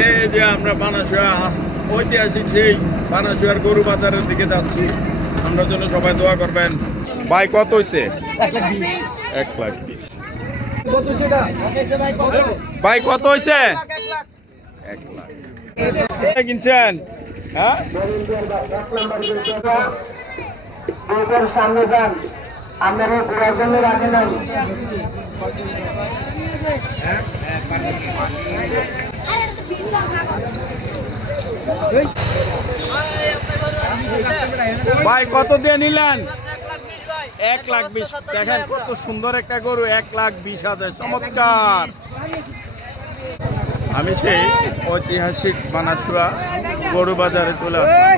এই যে আমরা বানাসুয়া ঐতিহাসিক সেই বানাসুয়ার গরু বাজারের দিকে যাচ্ছি। আমরা জন্য সবাই দোয়া করবেন। ভাই কত হয়েছে? 1,20,000। ভাই কত হয়েছে? 1,00,000 কিনছেন? হ্যাঁ সামনে যান, আপনারা ঘোরার জন্য রাখে নাই। ভাই কত দিয়ে নিলেন? 1,20,000। দেখেন কত সুন্দর একটা গরু, 1,20,000। চমৎকার। আমি সেই ঐতিহাসিক বানাসুয়া গরু বাজারে চলে আসলাম।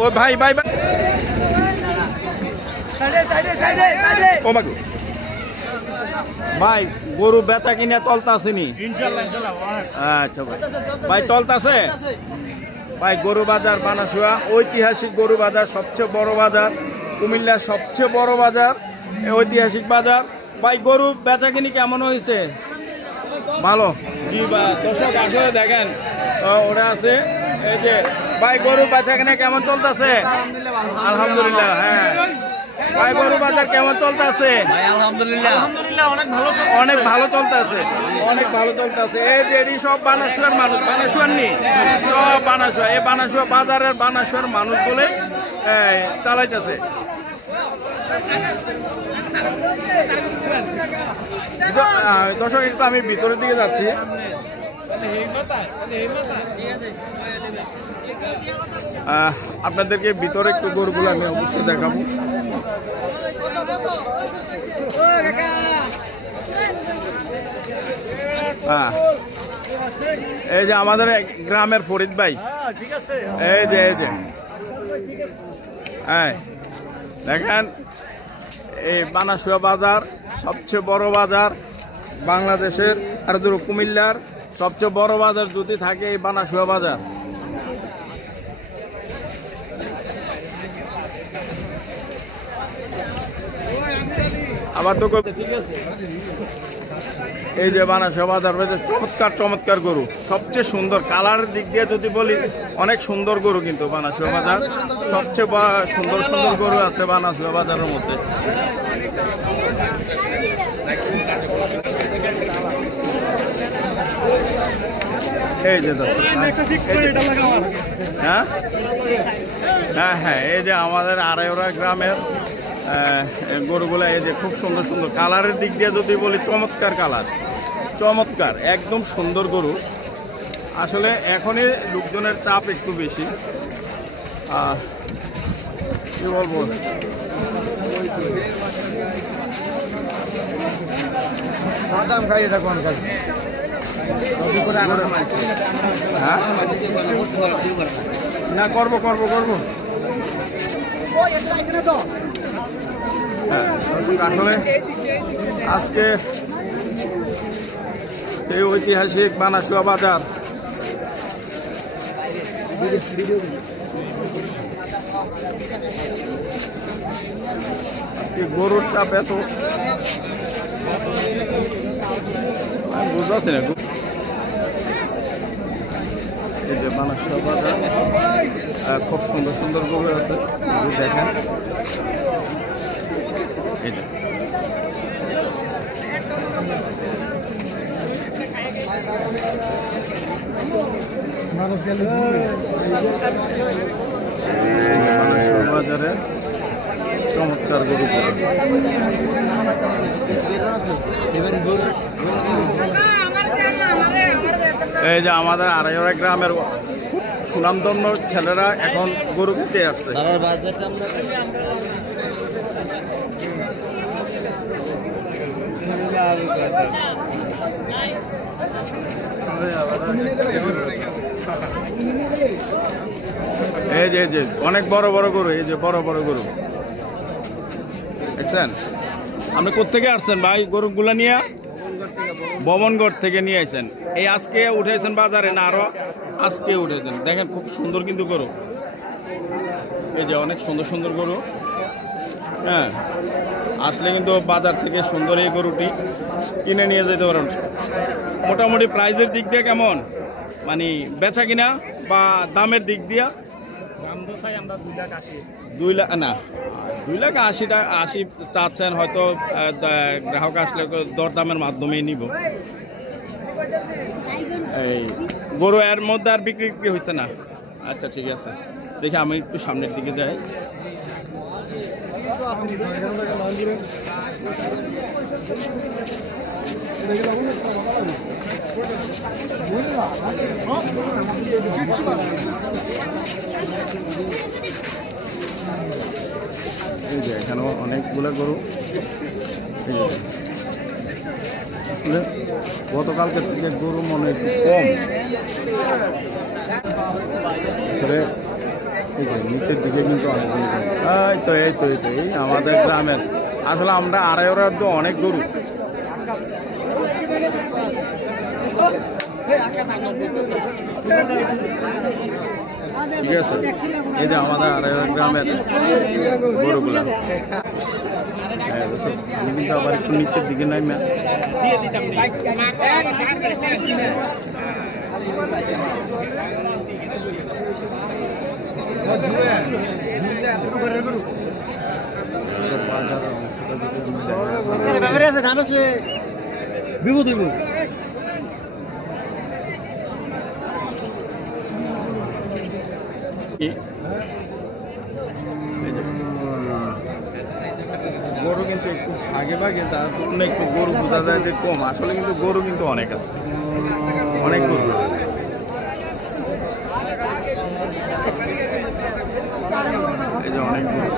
ও ভাই ভাই ভাই ভাই গরু বেচা কিনে চলতাছেনি? আচ্ছা ভাই, ভাই চলতাছে ভাই। গরু বাজার বানাসুয়া ঐতিহাসিক গরু বাজার, সবচেয়ে বড় বাজার, কুমিল্লার সবচেয়ে বড় বাজার, ঐতিহাসিক বাজার। ভাই গরু বেচা কিনি কেমন হয়েছে? ভালো জি ভাই। দর্শক আসলে দেখেন ওরা আছে এই যে ভাই গরু বেচা কিনে কেমন চলতেছে? আলহামদুলিল্লাহ। হ্যাঁ ভাই গরু বাজার কেমন চলতেছে? আলহামদুলিল্লাহ অনেক ভালো চলতেছে, অনেক ভালো চলতেছে। এই যে এটি সব বানাসুয়ার মানুষ, বানাসুয়ার নি সব বানাসুয়া, এই বানাসুয়া বাজারের বানাসুয়ার মানুষগুলো চালাইতেছে। দর্শক একটু আমি ভিতরের দিকে যাচ্ছি। আপনাদেরকে ভিতরে একটু গরুগুলো আমি অবশ্যই দেখাবো। এই যে আমাদের গ্রামের ফরিদ ভাই, এই যে হ্যাঁ দেখেন এই বানাসুয়া বাজার সবচেয়ে বড় বাজার বাংলাদেশের, আর কুমিল্লার সবচেয়ে বড় বাজার যদি থাকে এই বানাসুয়া বাজার। আবার তো এই যে বানাসুয়া বাজার চমৎকার চমৎকার গরু, সবচেয়ে সুন্দর কালারের দিক দিয়ে যদি বলি অনেক সুন্দর গরু, কিন্তু বানাসুয়া বাজার সবচেয়ে সুন্দর সুন্দর গরু আছে বানাসুয়া বাজারের মধ্যে। এই যে হ্যাঁ হ্যাঁ হ্যাঁ এই যে আমাদের আড়াইওড়া গ্রামের গরুগুলা এই যে খুব সুন্দর সুন্দর কালারের দিক দিয়ে যদি বলি চমৎকার কালার, চমৎকার একদম সুন্দর গরু। আসলে এখনই লোকজনের চাপ একটু বেশি, কি বলবো। হ্যাঁ না করবো করবো করবো। হ্যাঁ আসলে আজকে এই ঐতিহাসিক বানাসুয়া বাজার আজকে গরুর চাপ এত বুঝতে না। এই যে বানাসুয়া বাজার খুব সুন্দর সুন্দর গরু আছে দেখেন। এই যে বাজারে চমৎকার গরু। এই যে আমাদের আড়াইওড়া গ্রামের সুনামধন্য ছেলেরা এখন গরু কিনতে আসছে। এই যে অনেক বড় বড় গরু, এই যে বড় বড় গরু দেখছেন। আপনি কোত্থেকে আসছেন ভাই গরুগুলা নিয়ে? বমনগড় থেকে নিয়ে আসছেন। এই আজকে উঠেছেন বাজারে না আরো আজকে উঠেছেন? দেখেন খুব সুন্দর কিন্তু গরু, এই যে অনেক সুন্দর সুন্দর গরু। হ্যাঁ আসলে কিন্তু বাজার থেকে সুন্দর এই গরুটি কিনে নিয়ে যেতে পারেন। মোটামুটি প্রাইজের দিক দিয়ে কেমন, মানে বেচা কিনা বা দামের দিক দিয়া? আমরা 2,80,000 2 লাখ না, 2,80,000 চাচ্ছেন, হয়তো গ্রাহক আসলে দরদামের মাধ্যমেই নিব। এই গরু এর মধ্যে আর বিক্রি হয়েছে না? আচ্ছা ঠিক আছে, দেখি আমি একটু সামনের দিকে যাই। এই যে এখানেও অনেকগুলো গরু। আসলে গতকালকে থেকে গরু মনে একটু কম। আসলে এই যে নিচের দিকে কিন্তু অনেকগুলো এই আমাদের গ্রামের আসলে আমরা আড়াইওড়ার তো অনেক গরু। ঠিক আছে, এই যে আমাদের আড়াইওড়া গ্রামের গরুগুলা। আমি কিন্তু আবার একটু নিচের দিকে নাই ম্যাম। গরু কিন্তু একটু ভাগে ভাগে, তার তুলনায় একটু গরু বোঝা যায় যে কম। আসলে কিন্তু গরু কিন্তু অনেক আছে, অনেক গরু। এই যে অনেক গরু।